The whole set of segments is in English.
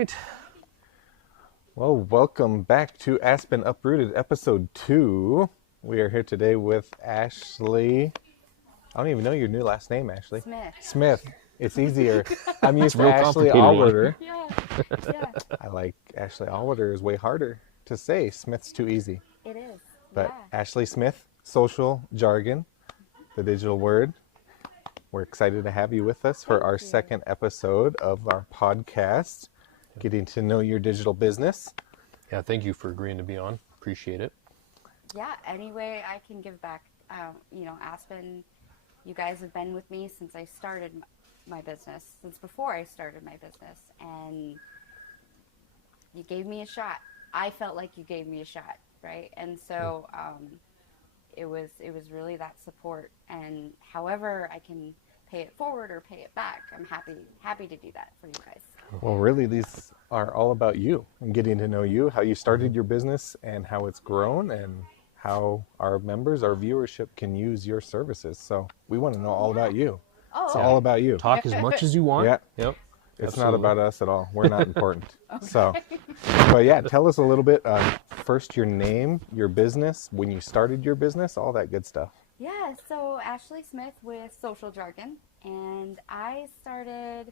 right. Well, welcome back to Aspen Uprooted, episode 2. We are here today with Ashley. I don't even know your new last name, Ashley. Smith. It's easier. I'm used to Ashley Allwater. Yeah. I like Ashley Allwater is way harder to say. Smith's too easy. It is. But Ashley Smith, Social Jargn, the digital word. We're excited to have you with us for our second episode of our podcast, Getting to Know Your Digital Business. Yeah, thank you for agreeing to be on. Appreciate it. Yeah, any way I can give back. Aspen, you guys have been with me since I started my business, since before I started my business, and you gave me a shot. I felt like you gave me a shot, right? And so it was really that support, and however I can pay it forward or pay it back, I'm happy to do that for you guys. Well, really, these are all about you and getting to know you, how you started your business and how it's grown and how our members, our viewership can use your services. So we want to know all about you. Oh, it's all about you. Talk as much as you want. Yeah. Yep. It's Absolutely. not about us at all. We're not important. So, but yeah, tell us a little bit, first your name, your business, when you started your business, all that good stuff. Yeah, so Ashley Smith with Social Jargn, and I started,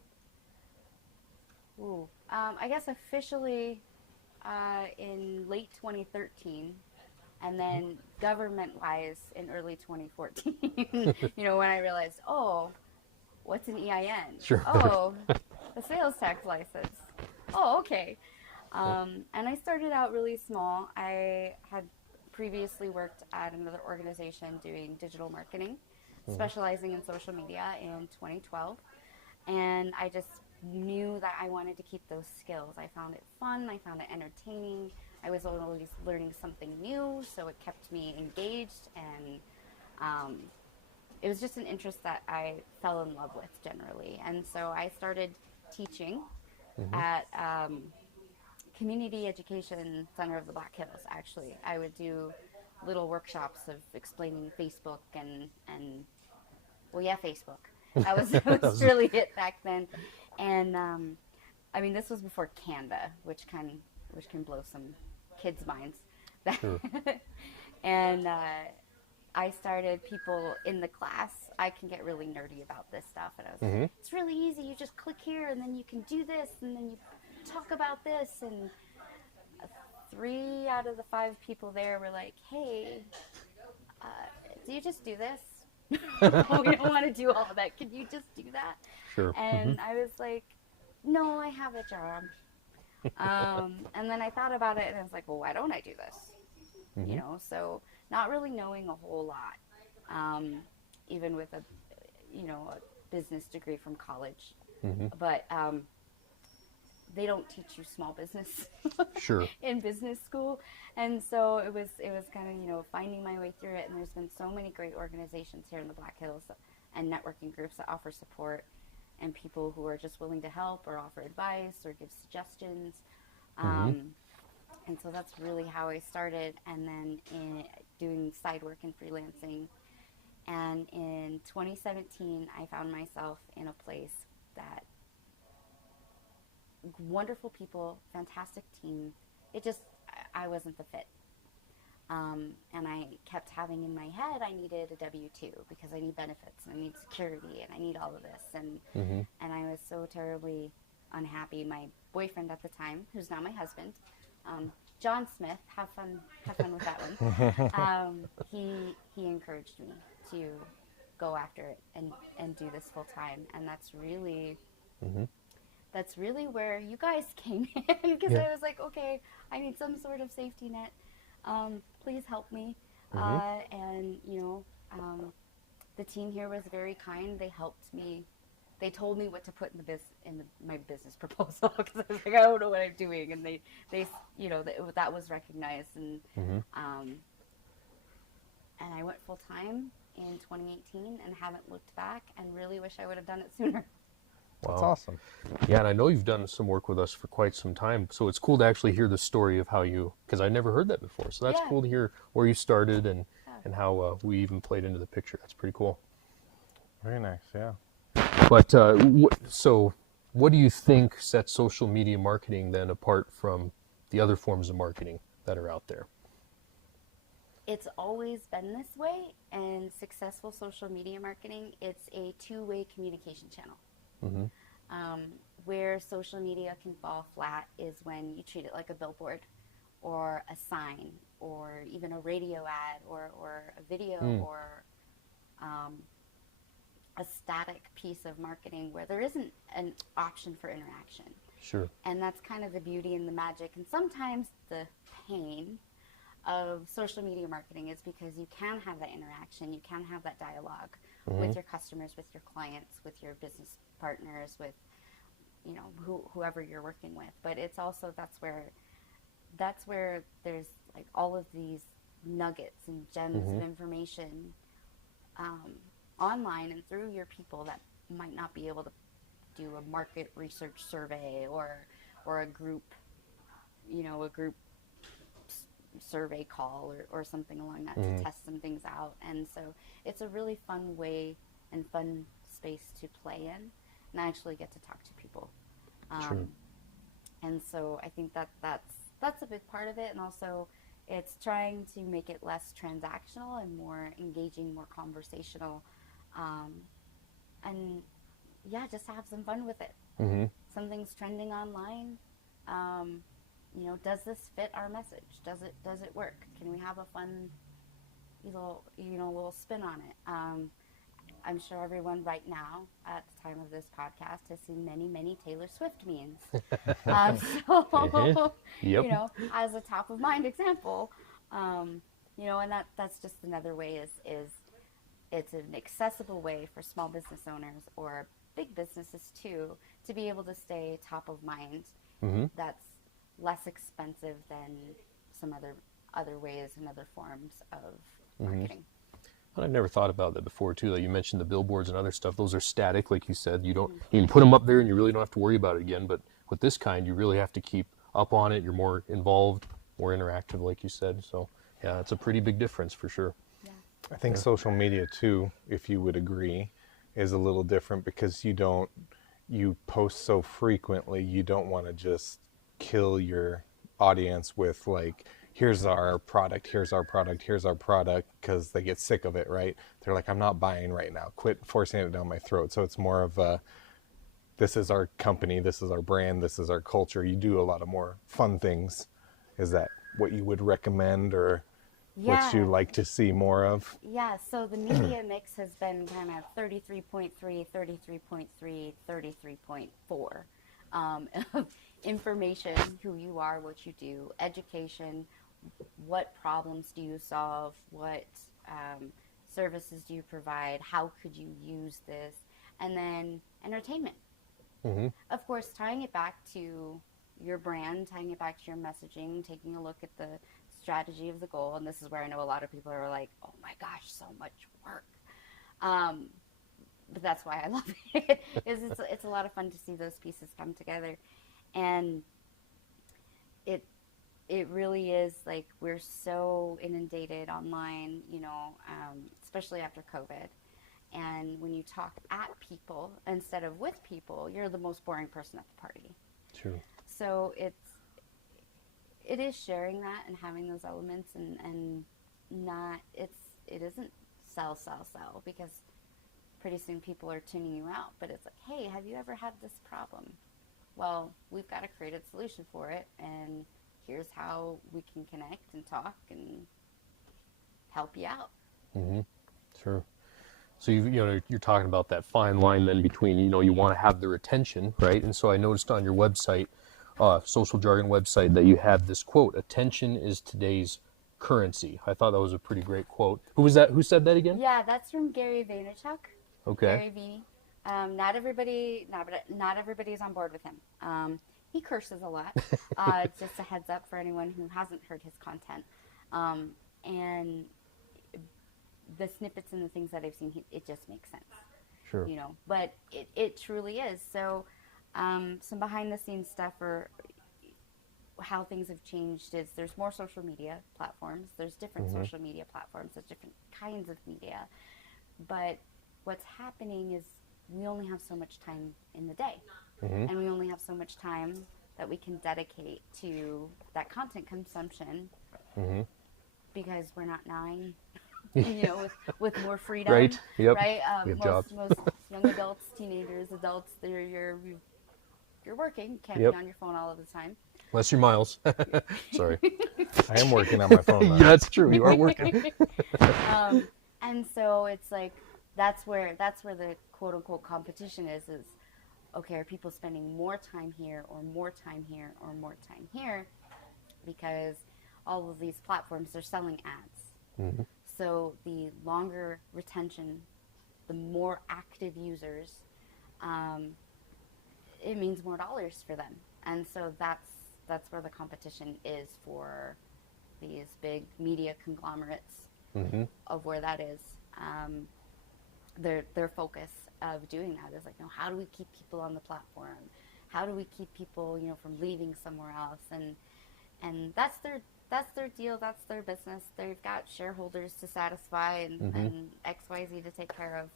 I guess officially in late 2013, and then government-wise in early 2014, when I realized, what's an EIN? Sure. Oh, a sales tax license. Oh, okay. And I started out really small. I had previously worked at another organization doing digital marketing, specializing in social media in 2012. And I just knew that I wanted to keep those skills. I found it fun. I found it entertaining. I was always learning something new, so it kept me engaged, and it was just an interest that I fell in love with generally. And so I started teaching at Community Education Center of the Black Hills, actually. I would do little workshops of explaining Facebook and Facebook. That was really it back then. And this was before Canva, which can blow some kids' minds. Sure. And I started people in the class. I can get really nerdy about this stuff, and I was like, it's really easy. You just click here, and then you can do this, and then you talk about this. And 3 out of the 5 people there were like, hey, do you just do this? We don't want to do all of that. Can you just do that? Sure. And I was like, no, I have a job. And then I thought about it, and I was like, well, why don't I do this? So not really knowing a whole lot, even with a business degree from college. But they don't teach you small business Sure. in business school. And so it was kind of, finding my way through it. And there's been so many great organizations here in the Black Hills and networking groups that offer support, and people who are just willing to help or offer advice or give suggestions. And so that's really how I started. And then in doing side work and freelancing. And in 2017, I found myself in a place that wonderful people, fantastic team. I wasn't the fit. And I kept having in my head, I needed a W-2 because I need benefits and I need security and I need all of this. And I was so terribly unhappy. My boyfriend at the time, who's now my husband, John Smith, have fun with that one. He encouraged me to go after it and do this full time. And that's really where you guys came in, because I was like, okay, I need some sort of safety net. Please help me. And the team here was very kind. They helped me. They told me what to put in my business proposal, because I was like, I don't know what I'm doing, and they that was recognized, and I went full time in 2018 and haven't looked back, and really wish I would have done it sooner. Wow. That's awesome. Yeah, and I know you've done some work with us for quite some time, so it's cool to actually hear the story of how because I never heard that before, so that's cool to hear where you started and how we even played into the picture. That's pretty cool. Very nice, yeah. But so What do you think sets social media marketing then apart from the other forms of marketing that are out there? It's always been this way, and successful social media marketing, it's a two-way communication channel. Mm-hmm. Where social media can fall flat is when you treat it like a billboard or a sign or even a radio ad or a video or a static piece of marketing where there isn't an option for interaction. Sure. And that's kind of the beauty and the magic and sometimes the pain of social media marketing is because you can have that interaction, you can have that dialogue with your customers, with your clients, with your business partners, with whoever you're working with. But it's also that's where there's like all of these nuggets and gems of information online and through your people that might not be able to do a market research survey or a group survey call or something along that to test some things out. And so it's a really fun way and fun space to play in and actually get to talk to people. Sure. And so I think that's a big part of it. And also it's trying to make it less transactional and more engaging, more conversational. And yeah, just have some fun with it. Mm-hmm. Something's trending online. Does this fit our message? Does it work? Can we have a fun little spin on it? I'm sure everyone right now at the time of this podcast has seen many Taylor Swift memes. Yep. As a top of mind example, and that's just another way is it's an accessible way for small business owners or big businesses too to be able to stay top of mind. That's less expensive than some other ways and other forms of marketing. And I've never thought about that before too. Like you mentioned the billboards and other stuff; those are static, like you said. You can put them up there, and you really don't have to worry about it again. But with this kind, you really have to keep up on it. You're more involved, more interactive, like you said. So yeah, it's a pretty big difference for sure. Yeah. I think social media too, if you would agree, is a little different because you post so frequently, you don't want to just kill your audience with like, here's our product, here's our product, here's our product, because they get sick of it, right? They're like, I'm not buying right now. Quit forcing it down my throat. So it's more of a, this is our company, this is our brand, this is our culture. You do a lot of more fun things. Is that what you would recommend or what you like to see more of? Yeah, so the media mix has been kind of 33.3, 33.3, 33.4. Information, who you are, what you do, education, what problems do you solve, what services do you provide, how could you use this, and then entertainment. Of course, tying it back to your brand, tying it back to your messaging, taking a look at the strategy of the goal, and this is where I know a lot of people are like, oh my gosh, so much work. But that's why I love it, is it's a lot of fun to see those pieces come together. And it really is like we're so inundated online, especially after COVID. And when you talk at people instead of with people, you're the most boring person at the party. True. So it is sharing that and having those elements and it isn't sell because pretty soon people are tuning you out. But it's like, hey, have you ever had this problem? Well, we've got a creative solution for it, and here's how we can connect and talk and help you out. Sure. So you're talking about that fine line then between you want to have their attention, right? And so I noticed on your website, Social Jargn website, that you had this quote: "Attention is today's currency." I thought that was a pretty great quote. Who was that? Who said that again? Yeah, that's from Gary Vaynerchuk. Okay. Gary V. Not everybody's on board with him. He curses a lot. Just a heads up for anyone who hasn't heard his content. And the snippets and the things that I've seen, it just makes sense. Sure. But it truly is. So some behind the scenes stuff or how things have changed is there's more social media platforms. There's different social media platforms. There's different kinds of media. But what's happening is we only have so much time in the day. Mm-hmm. And we only have so much time that we can dedicate to that content consumption Mm-hmm. because we're not 9, you know, with more freedom. Right. Yep. Right. We have Most jobs. young adults, teenagers, adults, you're working. You can't Yep. be on your phone all of the time. Unless you're Miles. Sorry. I am working on my phone now. Yeah, that's true. You are working. And so it's like that's where the quote unquote competition is okay, are people spending more time here or more time here or more time here? Because all of these platforms are selling ads. Mm-hmm. So the longer retention, the more active users, it means more dollars for them. And so that's where the competition is for these big media conglomerates Mm-hmm. of where that is. Their focus of doing that is like, no, how do we keep people on the platform? How do we keep people, from leaving somewhere else? And that's their deal. That's their business. They've got shareholders to satisfy and XYZ to take care of.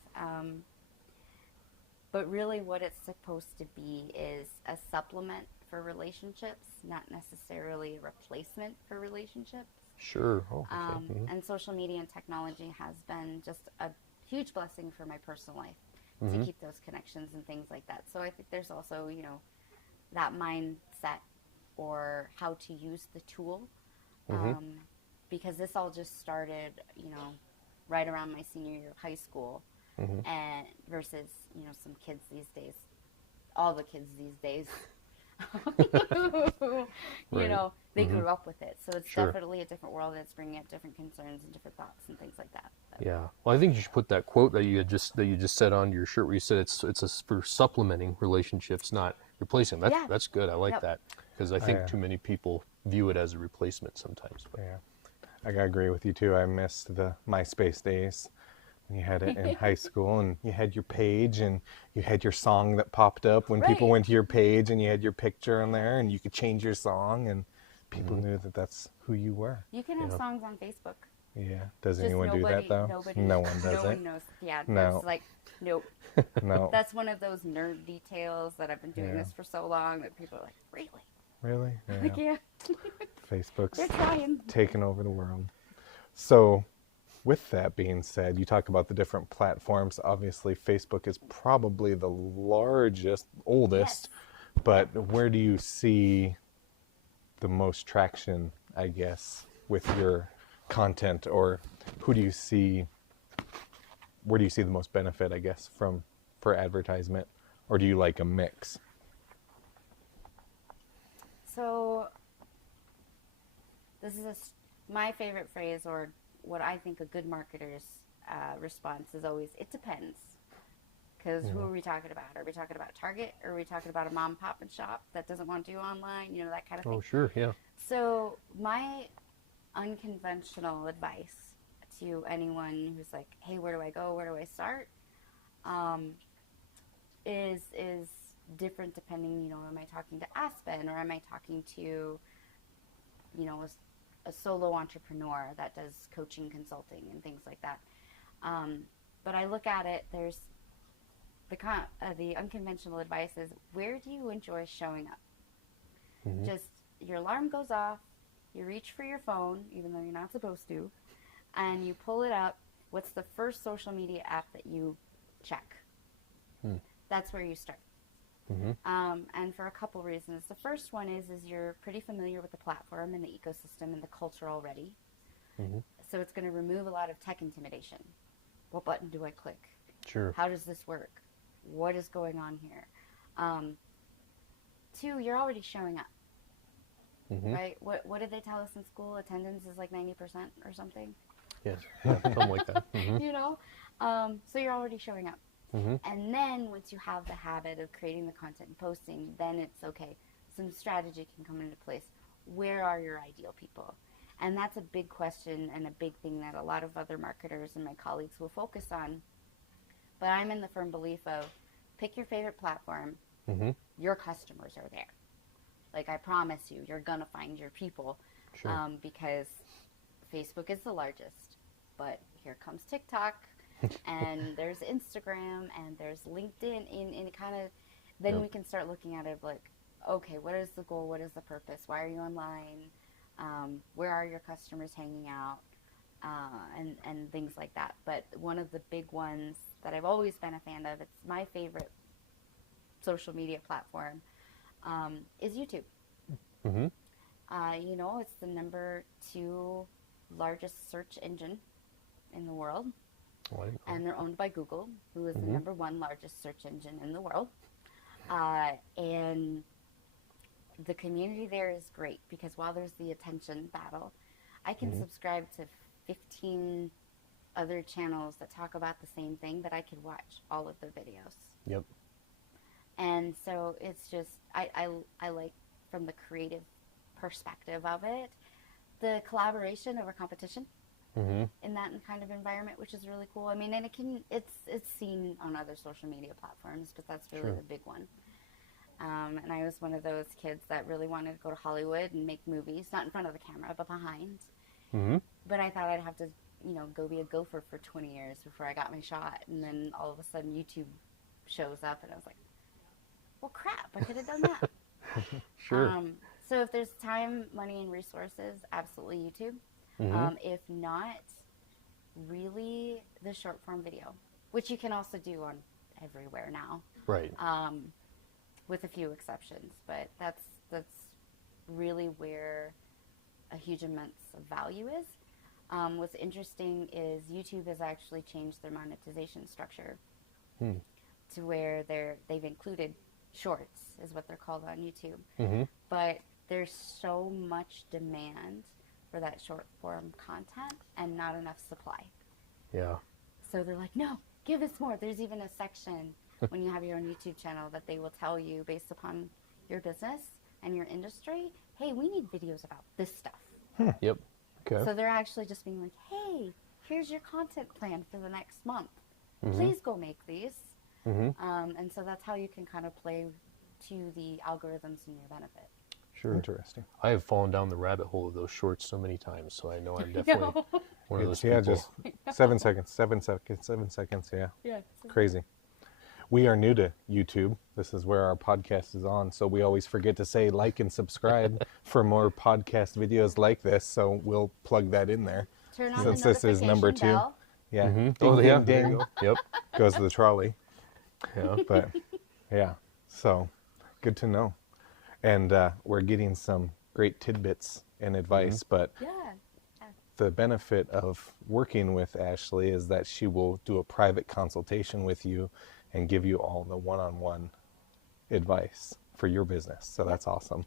But really what it's supposed to be is a supplement for relationships, not necessarily a replacement for relationships. Sure. Oh, okay. Mm-hmm. And social media and technology has been just a huge blessing for my personal life Mm-hmm. to keep those connections and things like that. So I think there's also, that mindset or how to use the tool. Because this all just started, right around my senior year of high school. Mm-hmm. And versus, some kids these days, all the kids these days, they grew up with it. So it's Sure. definitely a different world, and it's bringing up different concerns and different thoughts and things like that. But Yeah. Well, I think you should put that quote that you just said on your shirt, where you said it's for supplementing relationships, not replacing them. That's good. I like Yep. that, because I think Yeah. too many people view it as a replacement sometimes. But Yeah, I gotta agree with you too. I missed the MySpace days. You had it in high school, and you had your page, and you had your song that popped up when people Right. went to your page, and you had your picture on there, and you could change your song, and people knew that that's who you were. you can have songs on Facebook. Yeah. Does Just anyone do that though? Nobody. No one does No it. one knows. Yeah. No. It's like, nope. No. That's one of those nerd details that I've been doing Yeah. this for so long that people are like, really? Really? Like, Yeah. yeah. Facebook's They're trying. taking over the world. So, with that being said, you talk about the different platforms. Obviously, Facebook is probably the largest, oldest, but where do you see the most traction, I guess, with your content, or where do you see the most benefit, I guess, for advertisement, or do you like a mix? So, this is my favorite phrase, or what I think a good marketer's response is always, it depends. Because who are we talking about? Are we talking about Target? Or are we talking about a mom, pop, and shop that doesn't want to do online? That kind of thing. oh, sure, yeah. So my unconventional advice to anyone who's like, hey, where do I go? Where do I start? Is different depending, am I talking to Aspen, or am I talking to, a solo entrepreneur that does coaching, consulting, and things like that. But I look at it, there's the unconventional advice is, where do you enjoy showing up? Mm-hmm. Just your alarm goes off, you reach for your phone, even though you're not supposed to, and you pull it up. What's the first social media app that you check? That's where you start. Mm-hmm. And for a couple reasons. The first one is you're pretty familiar with the platform and the ecosystem and the culture already. Mm-hmm. So it's going to remove a lot of tech intimidation. What button do I click? Sure. How does this work? What is going on here? Two, you're already showing up. Mm-hmm. Right? What did they tell us in school? Attendance is like 90% or something. Yes. Yeah, something like that. Mm-hmm. So you're already showing up. Mm-hmm. And then once you have the habit of creating the content and posting, then it's okay. Some strategy can come into place. Where are your ideal people? And that's a big question and a big thing that a lot of other marketers and my colleagues will focus on. But I'm in the firm belief of, pick your favorite platform. Mm-hmm. Your customers are there. Like, I promise you, you're going to find your people. Sure. Because Facebook is the largest. But here comes TikTok. and there's Instagram, and there's LinkedIn, and it kind of, then we can start looking at it like, okay, what is the goal? What is the purpose? Why are you online? Where are your customers hanging out? And things like that. But one of the big ones that I've always been a fan of, it's my favorite social media platform, is YouTube. Mm-hmm. You know, it's the #2 largest search engine in the world. And they're owned by Google, who is the #1 largest search engine in the world. And the community there is great because while there's the attention battle, I can subscribe to 15 other channels that talk about the same thing that I could watch all of their videos. Yep. And so it's just, I like, from the creative perspective of it, the collaboration over competition in that kind of environment, which is really cool. I mean, and it's seen on other social media platforms, but that's really the big one. And I was one of those kids that really wanted to go to Hollywood and make movies, not in front of the camera, but behind. But I thought I'd have to, you know, go be a gopher for 20 years before I got my shot. And then all of a sudden YouTube shows up and I was like, well, crap, I could have done that. So if there's time, money, and resources, absolutely YouTube. If not, really the short form video, which you can also do on everywhere now. Right. With a few exceptions, but that's really where a huge immense of value is. What's interesting is YouTube has actually changed their monetization structure to where they've included shorts, is what they're called on YouTube. But there's so much demand for that short form content and not enough supply. Yeah. So they're like, no, give us more. There's even a section when you have your own YouTube channel that they will tell you based upon your business and your industry, hey, we need videos about this stuff. Yep. Okay. So they're actually just being like, hey, here's your content plan for the next month. Please go make these. And so that's how you can kind of play to the algorithms in your benefit. Sure. Interesting. I have fallen down the rabbit hole of those shorts so many times, so I know I'm definitely one of those people. Yeah, just 7 seconds, 7 seconds, 7 seconds, Yeah. Crazy. We are new to YouTube. This is where our podcast is on, so we always forget to say like and subscribe for more podcast videos like this, so we'll plug that in there. Turn on Since the this is number 2. bell. Yeah. Ding, Oh, ding, yeah. ding. Yep. Goes to the trolley. Yeah. But, yeah. So, good to know. And we're getting some great tidbits and advice, but Yeah. the benefit of working with Ashley is that she will do a private consultation with you and give you all the one-on-one advice for your business. So that's awesome.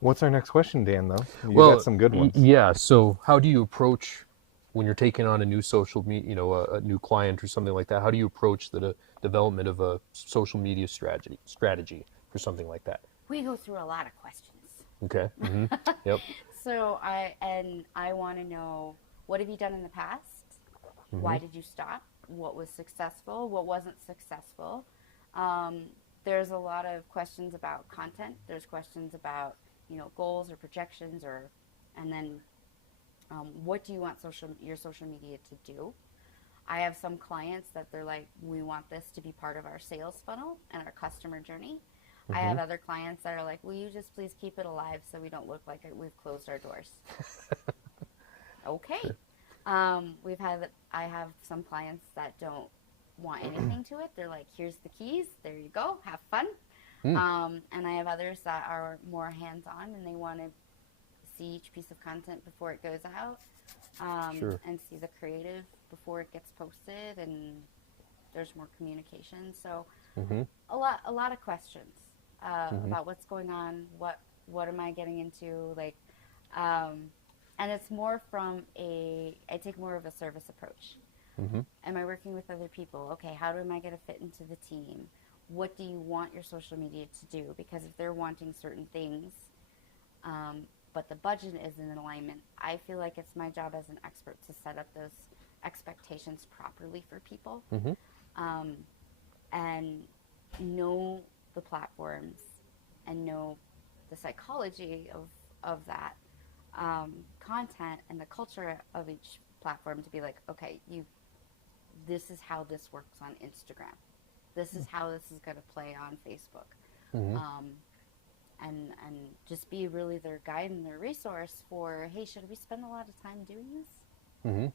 What's our next question, Dan, though? You got some good ones. Yeah. So how do you approach when you're taking on a new social media, a new client or something like that? How do you approach the development of a social media strategy for something like that? We go through a lot of questions. Okay. Yep. So I want to know, what have you done in the past? Why did you stop? What was successful? What wasn't successful? There's a lot of questions about content. There's questions about, goals or projections, and then what do you want your social media to do? I have some clients that they're like, we want this to be part of our sales funnel and our customer journey. I have other clients that are like, will you just please keep it alive so we don't look like we've closed our doors? Okay. I have some clients that don't want anything to it. They're like, here's the keys. There you go. Have fun. And I have others that are more hands-on and they want to see each piece of content before it goes out and see the creative before it gets posted, and there's more communication. So a lot of questions about what's going on, what am I getting into, and it's more from I take more of a service approach. Am I working with other people? Okay, how am I going to fit into the team? What do you want your social media to do? Because if they're wanting certain things, but the budget isn't in alignment, I feel like it's my job as an expert to set up those expectations properly for people, and know the platforms and know the psychology of that content and the culture of each platform, to be like, okay, this is how this works on Instagram. This is how this is going to play on Facebook. Mm-hmm. And just be really their guide and their resource for, hey, should we spend a lot of time doing this? Mm-hmm.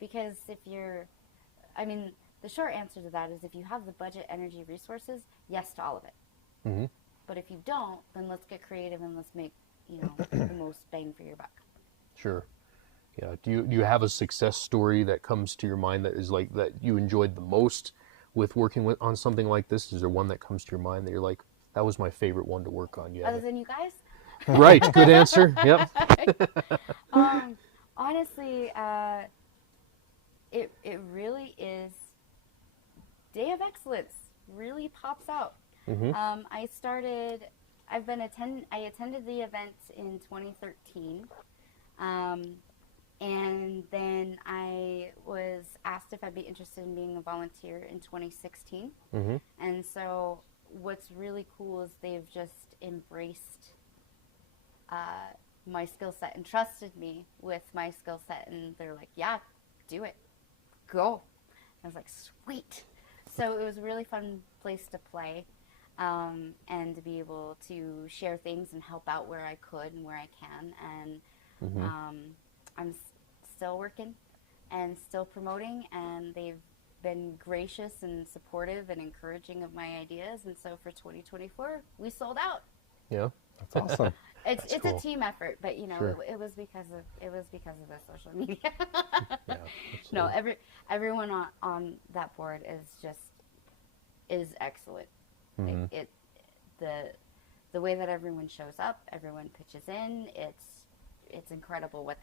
Because the short answer to that is if you have the budget, energy, resources, yes to all of it. Mm-hmm. But if you don't, then let's get creative and let's make, the most bang for your buck. Sure. Yeah. Do you have a success story that comes to your mind that is like that you enjoyed the most with working on something like this? Is there one that comes to your mind that you're like, that was my favorite one to work on? Other than you guys? Right. Good answer. Yep. Honestly, it really is. Day of Excellence really pops out. Mm-hmm. I attended the event in 2013. And then I was asked if I'd be interested in being a volunteer in 2016. Mm-hmm. And so what's really cool is they've just embraced my skill set and trusted me with my skill set. And they're like, yeah, do it. Go. I was like, sweet. So it was a really fun place to play and to be able to share things and help out where I could and where I can. And I'm still working and still promoting, and they've been gracious and supportive and encouraging of my ideas. And so for 2024, we sold out. Yeah. That's awesome. It's cool. a team effort, but Sure. it was because of the social media. Yeah. No, everyone on that board is excellent. Mm-hmm. Like the way that everyone shows up, everyone pitches in. It's incredible what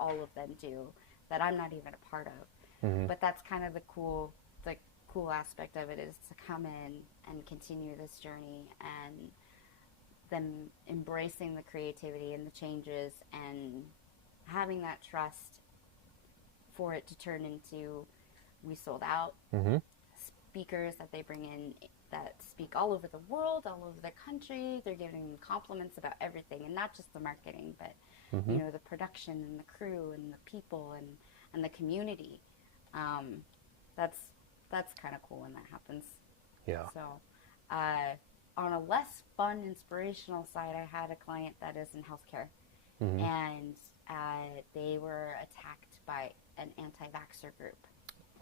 all of them do that I'm not even a part of. Mm-hmm. But that's kind of the cool aspect of it, is to come in and continue this journey and them embracing the creativity and the changes and having that trust for it to turn into, we sold out. Mm-hmm. Speakers that they bring in that speak all over the world, all over the country. They're giving compliments about everything, and not just the marketing, but Mm-hmm. the production and the crew and the people and the community. That's kind of cool when that happens. Yeah. So on a less fun, inspirational side, I had a client that is in healthcare, Mm-hmm. and they were attacked by an anti-vaxxer group.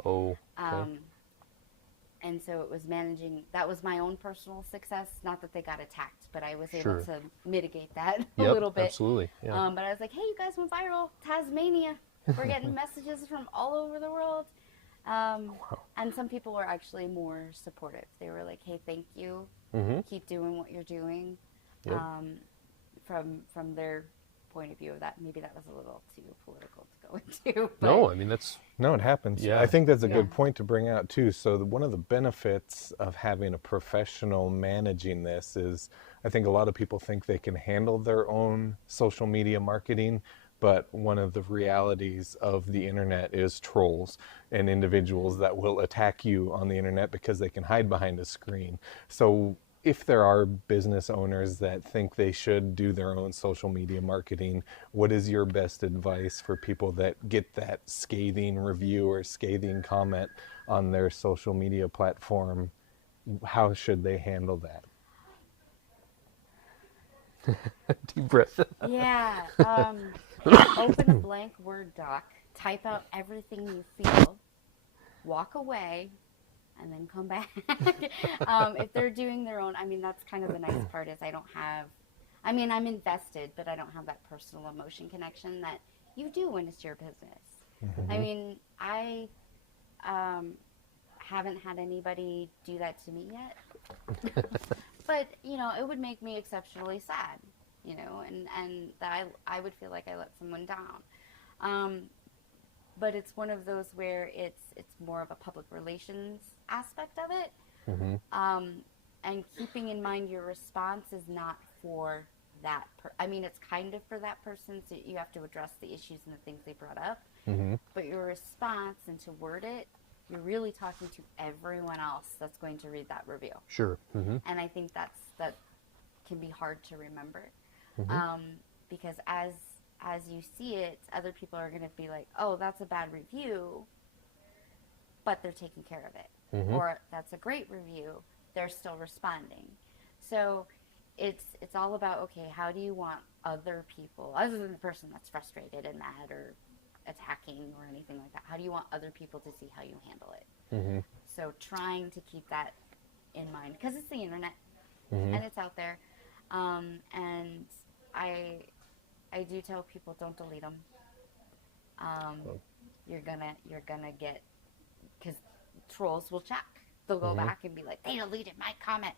Oh. Okay. And so it was that was my own personal success. Not that they got attacked, but I was Sure. able to mitigate that a Yep, little bit. absolutely. Yeah. But I was like, hey, you guys went viral. Tasmania. We're getting messages from all over the world. And some people were actually more supportive. They were like, hey, thank you. Mm-hmm. Keep doing what you're doing. Yep. From their point of view of that. Maybe that was a little too political to go into. But No, I mean that's No, it happens. Yeah. I think that's a Yeah. good point to bring out too. So one of the benefits of having a professional managing this is, I think a lot of people think they can handle their own social media marketing, but one of the realities of the internet is trolls and individuals that will attack you on the internet because they can hide behind a screen. So if there are business owners that think they should do their own social media marketing, what is your best advice for people that get that scathing review or scathing comment on their social media platform? How should they handle that? deep breath. Yeah. Open a blank Word doc, type out everything you feel, walk away, and then come back. If they're doing their own, that's kind of the nice part is I'm invested, but I don't have that personal emotion connection that you do when it's your business. Mm-hmm. I haven't had anybody do that to me yet. But, it would make me exceptionally sad, and that I would feel like I let someone down. But it's one of those where it's more of a public relations aspect of it. Mm-hmm. And keeping in mind your response is not for that it's kind of for that person, so you have to address the issues and the things they brought up. Mm-hmm. But your response, and to word it, you're really talking to everyone else that's going to read that review. Sure. Mm-hmm. And I think that can be hard to remember. Mm-hmm. Because as you see it, other people are going to be like, oh, that's a bad review. but they're taking care of it. Or that's a great review, they're still responding. So it's all about, okay, how do you want other people, other than the person that's frustrated and mad or attacking or anything like that, how do you want other people to see how you handle it? So trying to keep that in mind, because it's the internet and it's out there. And I do tell people, don't delete them. You're gonna get, because trolls will check. They'll go back and be like, they deleted my comment.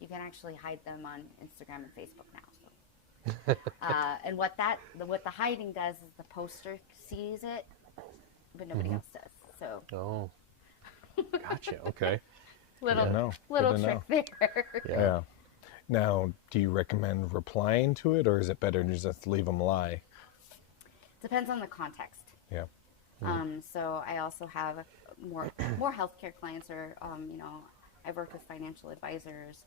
You can actually hide them on Instagram and Facebook now. So. And what the hiding does is the poster sees it, but nobody else does. So. Oh. Gotcha. Okay. little trick there. Yeah. Now, do you recommend replying to it, or is it better to just leave them lie? Depends on the context. Yeah. So I also have more healthcare clients, or I've worked with financial advisors.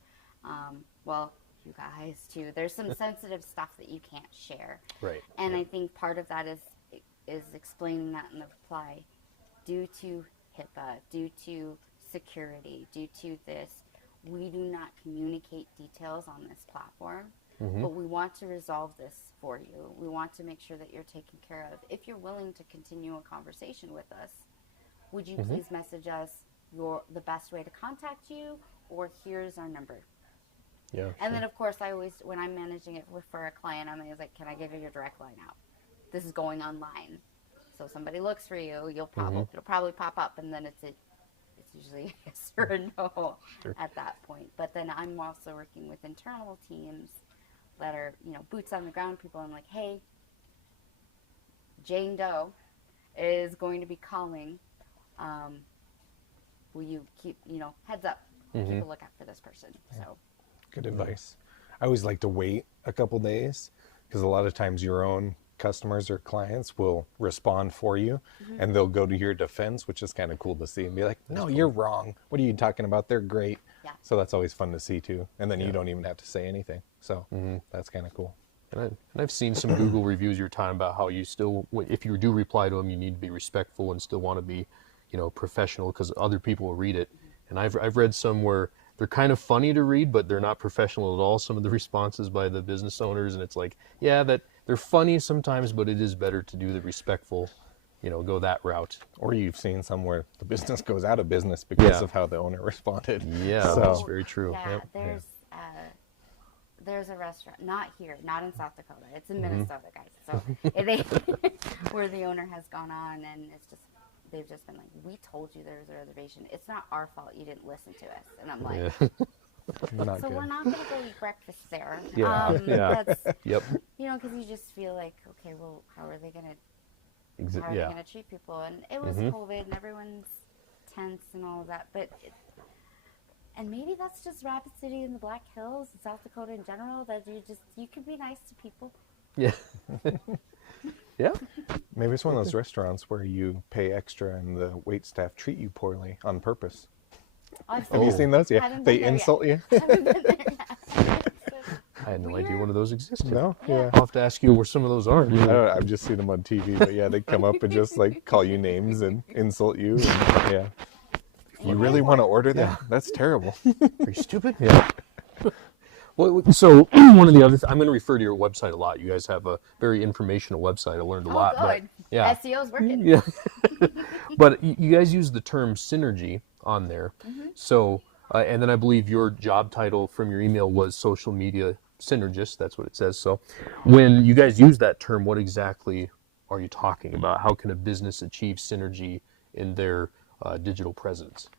Well, you guys too. There's some sensitive stuff that you can't share. Right. And I think part of that is explaining that in the reply, due to HIPAA, due to security, due to this, we do not communicate details on this platform, but we want to resolve this for you. We want to make sure that you're taken care of. If you're willing to continue a conversation with us, would you please message us the best way to contact you, or here's our number. Yeah. And then, of course, I always, when I'm managing it for a client, I'm always like, can I give you your direct line out? This is going online. So somebody looks for you, it'll probably pop up, and then it's usually a yes or a no at that point. But then I'm also working with internal teams that are, boots on the ground people. I'm like, hey, Jane Doe is going to be calling. Will you keep, heads up, keep a lookout for this person. So. Good advice. I always like to wait a couple days, because a lot of times your own customers or clients will respond for you, and they'll go to your defense, which is kind of cool to see, and be like, no, you're wrong. What are you talking about? They're great. Yeah. So that's always fun to see too. And then you don't even have to say anything. So that's kind of cool. And I've seen some Google reviews you're talking about how you still, if you do reply to them, you need to be respectful and still want to be, professional, because other people will read it. And I've read some where they're kind of funny to read, but they're not professional at all, some of the responses by the business owners. And it's like, yeah, that they're funny sometimes, but it is better to do the respectful, go that route. Or you've seen somewhere the business goes out of business because of how the owner responded. Yeah, so. That's very true. Yeah, there's a restaurant, not here, not in South Dakota. It's in Minnesota, guys. So where the owner has gone on, and they've just been like, we told you there was a reservation. It's not our fault you didn't listen to us. And I'm like, so we're not going to go eat breakfast there. That's, Yep. because you just feel like, okay, well, how are they going to treat people? And it was COVID, and everyone's tense and all of that. But and maybe that's just Rapid City and the Black Hills, and South Dakota in general, that you can be nice to people. Yeah. Yeah. Maybe it's one of those restaurants where you pay extra and the wait staff treat you poorly on purpose. Have you seen those? Yeah. They insult you. I had no idea one of those existed. No? Yeah. I'll have to ask you where some of those are. I don't know, I've just seen them on TV, but yeah, they come up and just like call you names and insult you. And, yeah. You really want to order that? Yeah. That's terrible. Are you stupid? Yeah. Well, so one of the other, I'm going to refer to your website a lot. You guys have a very informational website. I learned a lot. Good. But, yeah. SEO's working. Yeah. But you guys use the term synergy on there. So, and then I believe your job title from your email was social media synergist. That's what it says. So when you guys use that term, what exactly are you talking about? How can a business achieve synergy in their digital presence?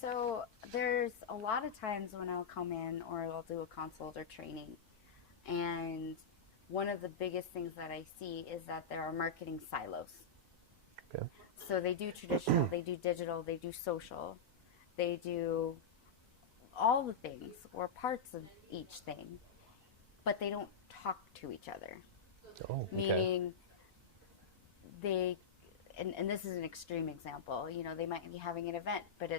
So there's a lot of times when I'll come in or I'll do a consult or training, and one of the biggest things that I see is that there are marketing silos. Okay. So they do traditional, they do digital, they do social, they do all the things or parts of each thing, but they don't talk to each other. Oh, okay. Meaning they, and this is an extreme example, they might be having an event, but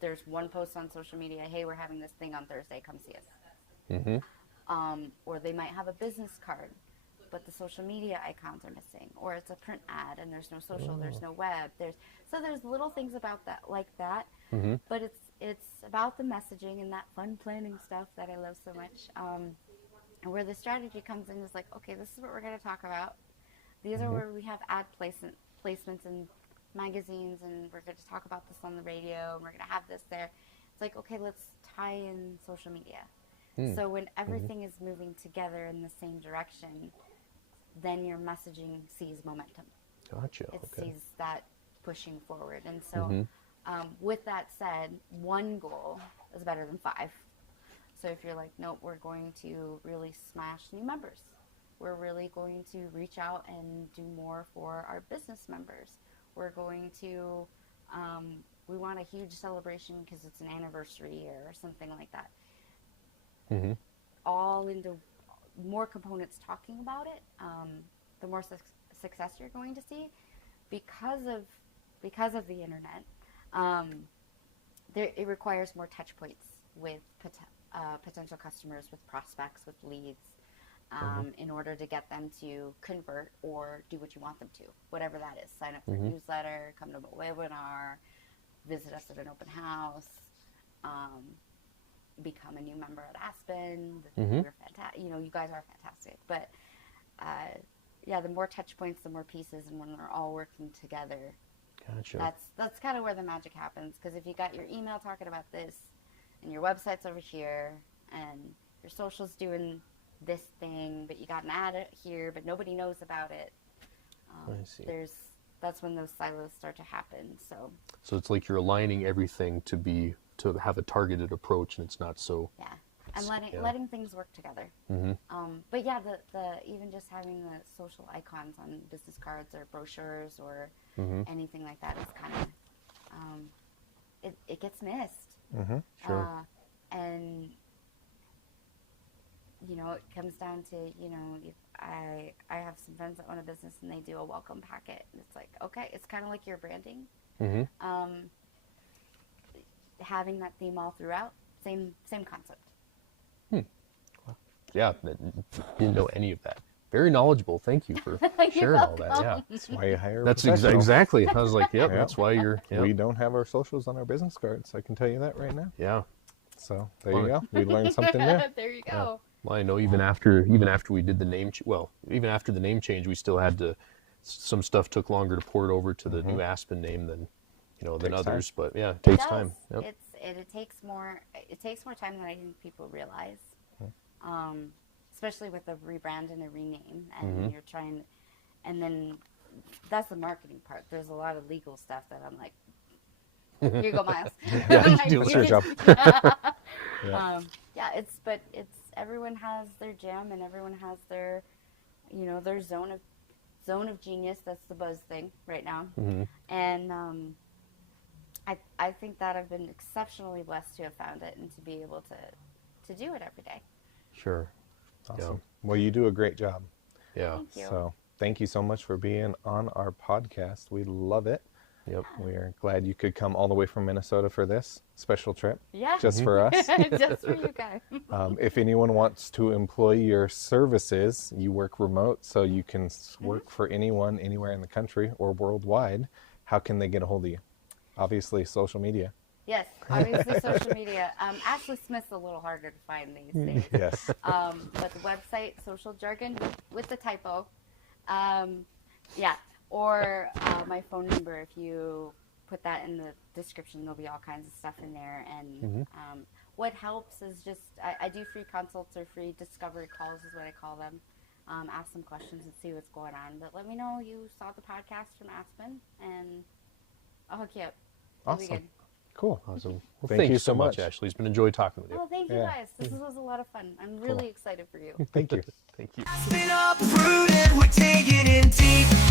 there's one post on social media, hey, we're having this thing on Thursday, come see us. Or they might have a business card, but the social media icons are missing, or it's a print ad and there's no social, there's no web, there's little things about that like that, but it's about the messaging and that fun planning stuff that I love so much. And where the strategy comes in is like, okay, this is what we're going to talk about. These are where we have ad placements in magazines, and we're going to talk about this on the radio, and we're going to have this there. It's like, okay, let's tie in social media. So when everything is moving together in the same direction, then your messaging sees momentum. Gotcha. It Okay. sees that pushing forward. And so with that said, one goal is better than 5. So if you're like, nope, we're going to really smash new members. We're really going to reach out and do more for our business members. We're going to, we want a huge celebration because it's an anniversary year or something like that. All into more components talking about it, the more success you're going to see because of the internet. It requires more touch points with potential customers, with prospects, with leads, in order to get them to convert or do what you want them to, whatever that is. Sign up for a newsletter, come to a webinar, visit us at an open house, become a new member at Aspen. We're fantastic. You know, you guys are fantastic. But yeah, the more touch points, the more pieces, and when they're all working together, Gotcha. that's kind of where the magic happens. Because if you got your email talking about this, and your website's over here, and your social's doing this thing, but you got an ad here, but nobody knows about it. I see. That's when those silos start to happen. So it's like you're aligning everything to have a targeted approach, and it's not so. Yeah, and letting things work together. But yeah, the even just having the social icons on business cards or brochures or anything like that is kind of it gets missed. Sure. And you know, it comes down to, you know, if I have some friends that own a business and they do a welcome packet, and it's like, okay, it's kind of like your branding. Having that theme all throughout, same concept. Yeah, didn't know any of that. Very knowledgeable. Thank you for sharing all that. Yeah, That's why you hire a that's professional. exactly. I was like, yep, Yep. that's why you're. Yep. We don't have our socials on our business cards. I can tell you that right now. Yeah. So there you go. We learned something new. There you go. Well, I know even after we did the name, even after the name change, we still had to. Some stuff took longer to port over to the new Aspen name than Takes others. time. But yeah, it takes does. time. Yep. It takes more time than I think people realize. Especially with a rebrand and a rename, and you're trying, and then that's the marketing part. There's a lot of legal stuff that I'm like, here you go, Miles. Yeah, do It's your job. Yeah, it's everyone has their jam, and everyone has their, you know, their zone of genius. That's the buzz thing right now, and I think that I've been exceptionally blessed to have found it and to be able to do it every day. Sure. Awesome. Yeah. Well, you do a great job. Yeah. Thank you. So thank you so much for being on our podcast. We love it. Yep. We are glad you could come all the way from Minnesota for this special trip. Yeah. Just for us. Just for you guys. If anyone wants to employ your services, you work remote, so you can work for anyone, anywhere in the country or worldwide. How can they get a hold of you? Obviously, social media. Yes, obviously social media. Ashley Smith's a little harder to find these days. Yes. But the website, Social Jargn, with the typo. Yeah, or my phone number. If you put that in the description, there'll be all kinds of stuff in there. And what helps is just, I do free consults or free discovery calls is what I call them. Ask some questions and see what's going on. But let me know you saw the podcast from Aspen, and I'll hook you up. It'll be Awesome. good. Cool. Awesome. Well, Thank thank you you so so much, much. Ashley. It's been enjoyed talking with you. Oh, thank you Yeah. guys. This was a lot of fun. I'm really excited for you. Thank you. Thank you. Aspen Uprooted, we're taking it deep.